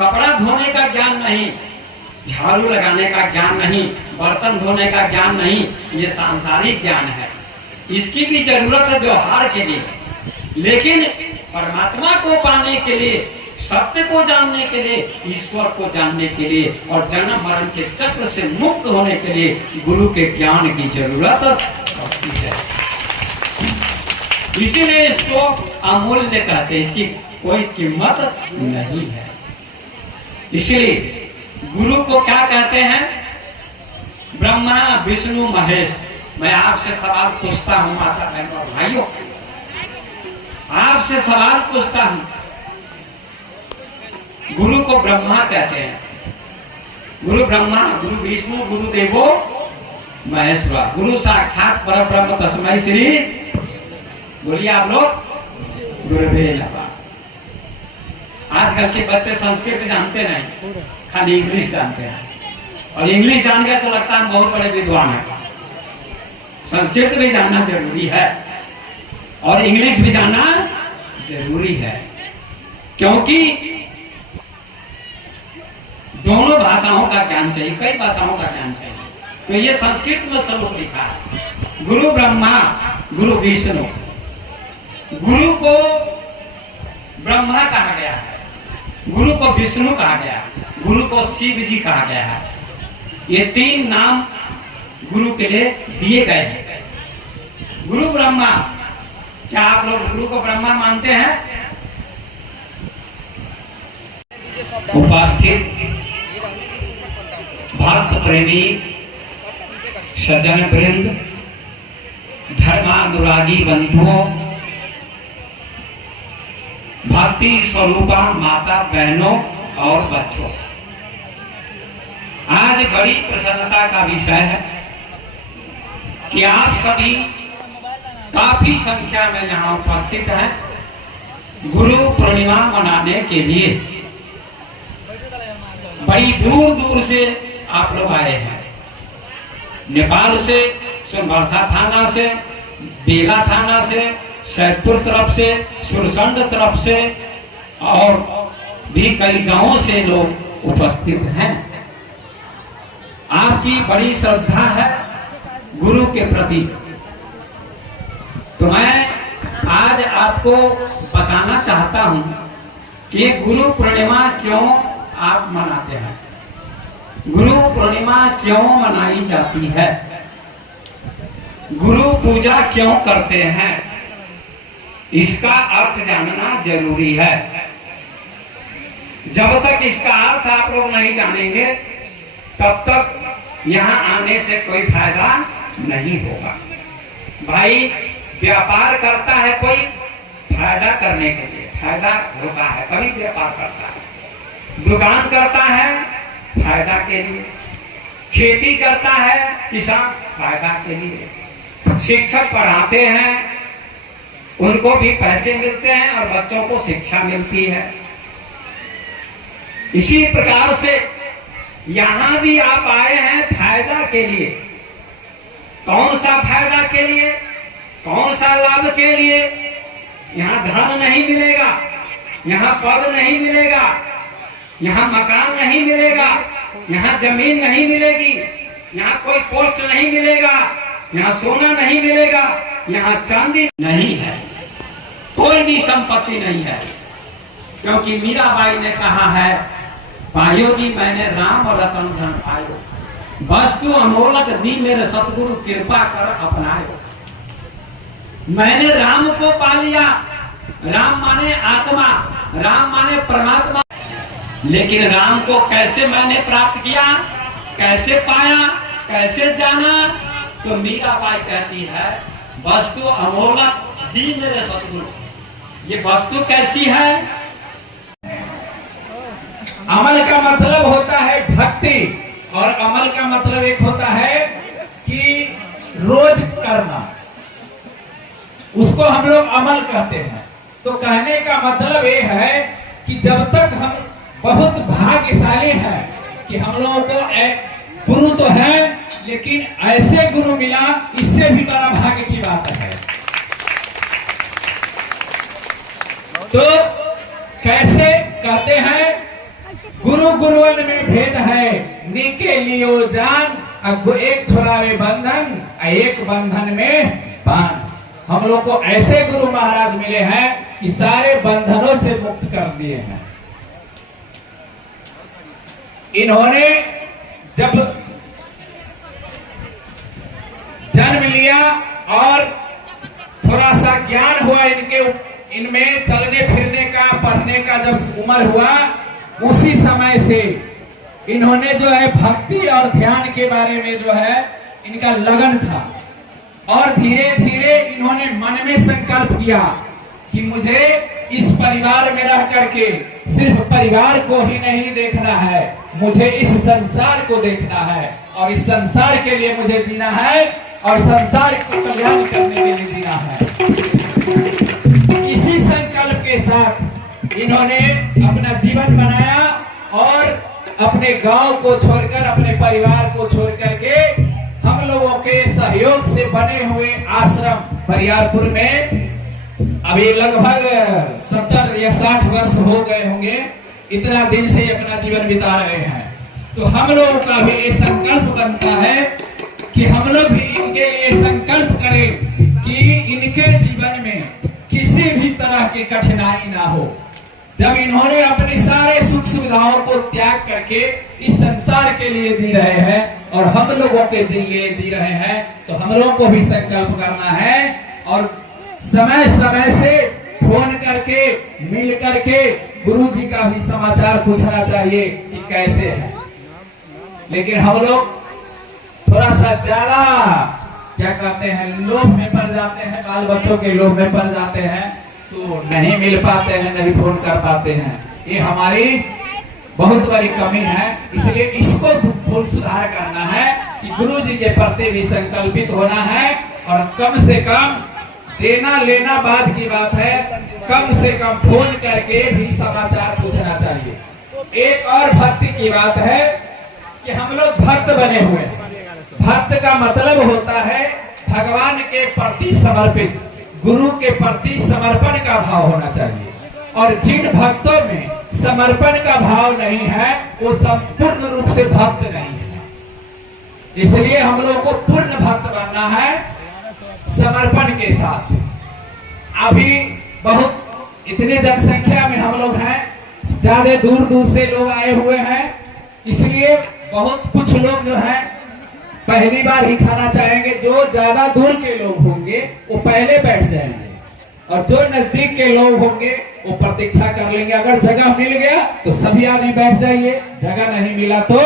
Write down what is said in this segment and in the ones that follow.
कपड़ा धोने का ज्ञान नहीं, झाड़ू लगाने का ज्ञान नहीं, बर्तन धोने का ज्ञान नहीं, ये सांसारिक ज्ञान है। इसकी भी जरूरत है व्यवहार के लिए, लेकिन परमात्मा को पाने के लिए, सत्य को जानने के लिए, ईश्वर को जानने के लिए और जन्म मरण के चक्र से मुक्त होने के लिए गुरु के ज्ञान की जरूरत होती है। इसीलिए इसको अमूल्य कहते हैं, इसकी कोई कीमत नहीं है। इसलिए गुरु को क्या कहते हैं? ब्रह्मा विष्णु महेश। मैं आपसे सवाल पूछता हूं माता बहनों और भाइयों, आपसे सवाल पूछता हूं, गुरु को ब्रह्मा कहते हैं, गुरु ब्रह्मा, गुरु विष्णु, गुरु देवो महेश्वर, गुरु साक्षात परब्रह्म तस्मै श्री, बोलिए आप लोग, गुरुवे नमः। आजकल के बच्चे संस्कृत जानते नहीं, खाली इंग्लिश जानते हैं, और इंग्लिश जान गए तो लगता है बहुत बड़े विद्वान है। संस्कृत भी जानना जरूरी है और इंग्लिश भी जानना जरूरी है, क्योंकि दोनों भाषाओं का ज्ञान चाहिए, कई भाषाओं का ज्ञान चाहिए। तो ये संस्कृत में श्लोक लिखा है, गुरु ब्रह्मा गुरु विष्णु। गुरु को ब्रह्मा कहा गया है, गुरु को विष्णु कहा गया है, गुरु को शिव जी कहा गया है। ये तीन नाम गुरु के लिए दिए गए हैं। गुरु ब्रह्मा, क्या आप लोग गुरु को ब्रह्मा मानते हैं? उपस्थित भक्त प्रेमी सज्जन वृंद, धर्मानुरागी बंधुओं, भक्ति स्वरूपा माता बहनों और बच्चों, आज बड़ी प्रसन्नता का विषय है कि आप सभी काफी संख्या में यहाँ उपस्थित हैं गुरु पूर्णिमा मनाने के लिए। बड़ी दूर दूर से आप लोग आए हैं, नेपाल से, सोनभरसा थाना से, बेला थाना से, सैदपुर तरफ से, सुरसंड तरफ से और भी कई गांवों से लोग उपस्थित हैं। आपकी बड़ी श्रद्धा है गुरु के प्रति। तो मैं आज आपको बताना चाहता हूं कि गुरु पूर्णिमा क्यों आप मनाते हैं, गुरु पूर्णिमा क्यों मनाई जाती है, गुरु पूजा क्यों करते हैं, इसका अर्थ जानना जरूरी है। जब तक इसका अर्थ आप लोग नहीं जानेंगे तब तक यहाँ आने से कोई फायदा नहीं होगा। भाई व्यापार करता है कोई फायदा करने के लिए, फायदा होता है तभी व्यापार करता है। दुकान करता है फायदा के लिए, खेती करता है किसान फायदा के लिए, शिक्षक पढ़ाते हैं उनको भी पैसे मिलते हैं और बच्चों को शिक्षा मिलती है। इसी प्रकार से यहां भी आप आए हैं फायदा के लिए। कौन सा फायदा के लिए, कौन सा लाभ के लिए? यहाँ धन नहीं मिलेगा, यहाँ पद नहीं मिलेगा, यहाँ मकान नहीं मिलेगा, यहाँ जमीन नहीं मिलेगी, यहाँ कोई पोस्ट नहीं मिलेगा, यहाँ सोना नहीं मिलेगा, यहाँ चांदी नहीं है, कोई भी संपत्ति नहीं है। क्योंकि मीराबाई ने कहा है, पायो जी मैंने राम और रतन धन पायो, वस्तु अमोलक दी मेरे सतगुरु कृपा कर अपनायो। मैंने राम को पा लिया, राम माने आत्मा, राम माने परमात्मा। लेकिन राम को कैसे मैंने प्राप्त किया, कैसे पाया, कैसे जाना? तो मीराबाई कहती है, वस्तु अमोलक दी मेरे सतगुरु। ये वस्तु कैसी है? अमल का मतलब होता है भक्ति, और अमल का मतलब एक होता है कि रोज करना, उसको हम लोग अमल कहते हैं। तो कहने का मतलब ये है कि जब तक हम बहुत भाग्यशाली हैं कि हम लोगों को एक गुरु तो है, लेकिन ऐसे गुरु मिला, इससे भी बड़ा भाग्य की बात है। तो कैसे कहते हैं गुरु गुरुवन में भेद है, नीके लियो जान, एक छुड़ावे बंधन, एक बंधन में बांध। हम लोग को ऐसे गुरु महाराज मिले हैं कि सारे बंधनों से मुक्त कर दिए हैं। इन्होंने जब जन्म लिया और थोड़ा सा ज्ञान हुआ इनमें चलने फिरने का, पढ़ने का जब उम्र हुआ, उसी समय से इन्होंने जो है भक्ति और ध्यान के बारे में जो है इनका लगन था। और धीरे धीरे इन्होंने मन में संकल्प किया कि मुझे इस परिवार में रह करके सिर्फ परिवार को ही नहीं देखना है, मुझे इस संसार को देखना है, और इस संसार के लिए मुझे जीना है, और संसार को कल्याण करने के लिए जीना है। इसी संकल्प के साथ इन्होंने अपना जीवन बनाया और अपने गांव को छोड़कर, अपने परिवार को छोड़ करके हम लोगों के सहयोग से बने हुए आश्रम बरियारपुर में अभी लगभग 70 या 60 वर्ष हो गए होंगे, इतना दिन से अपना जीवन बिता रहे हैं। तो हम लोगों का भी ये संकल्प बनता है कि हम लोग भी इनके लिए संकल्प करें कि इनके जीवन में किसी भी तरह की कठिनाई ना हो। जब इन्होंने अपनी सारे सुख सुविधाओं को त्याग करके इस संसार के लिए जी रहे हैं और हम लोगों के लिए जी रहे हैं, तो हम लोगों को भी संकल्प करना है और समय समय से फोन करके मिल करके गुरु जी का भी समाचार पूछना चाहिए कि कैसे है। लेकिन हम लोग थोड़ा सा ज्यादा क्या कहते हैं, लोभ में पड़ जाते हैं, बाल बच्चों के लोभ में पड़ जाते हैं, तो नहीं मिल पाते हैं, नहीं फोन कर पाते हैं। ये हमारी बहुत बड़ी कमी है। इसलिए इसको फुल सुधार करना है कि गुरु जी के प्रति भी संकल्पित होना है और कम से कम देना लेना बाद की बात है, कम से कम फोन करके भी समाचार पूछना चाहिए। एक और भक्ति की बात है कि हम लोग भक्त बने हुए हैं। भक्त का मतलब होता है भगवान के प्रति समर्पित, गुरु के प्रति समर्पण का भाव होना चाहिए। और जिन भक्तों में समर्पण का भाव नहीं है वो संपूर्ण रूप से भक्त नहीं है। इसलिए हम लोगों को पूर्ण भक्त बनना है समर्पण के साथ। अभी बहुत इतने जनसंख्या में हम लोग हैं, ज्यादा दूर दूर से लोग आए हुए हैं, इसलिए बहुत कुछ लोग जो हैं पहली बार ही खाना चाहेंगे। जो ज्यादा दूर के लोग होंगे वो पहले बैठ जाएंगे और जो नजदीक के लोग होंगे वो प्रतीक्षा कर लेंगे। अगर जगह मिल गया तो सभी आदमी बैठ जाइए, जगह नहीं मिला तो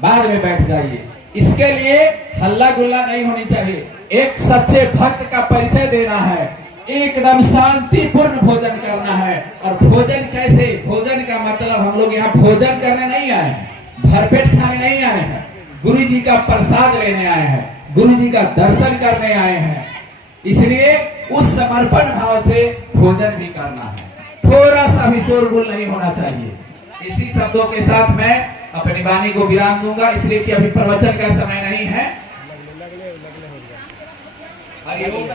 बाद में बैठ जाइए। इसके लिए हल्ला गुल्ला नहीं होनी चाहिए। एक सच्चे भक्त का परिचय देना है, एकदम शांतिपूर्ण भोजन करना है। और भोजन कैसे, भोजन का मतलब हम लोग यहाँ भोजन करने नहीं आए हैं, भरपेट खाने नहीं आए हैं, गुरु जी का प्रसाद लेने आए हैं, गुरु जी का दर्शन करने आए हैं। इसलिए उस समर्पण भाव से भोजन भी करना है, थोड़ा सा भी शोरगुल नहीं होना चाहिए। इसी शब्दों के साथ मैं अपनी वाणी को विराम दूंगा, इसलिए कि अभी प्रवचन का समय नहीं है। हरि ओम।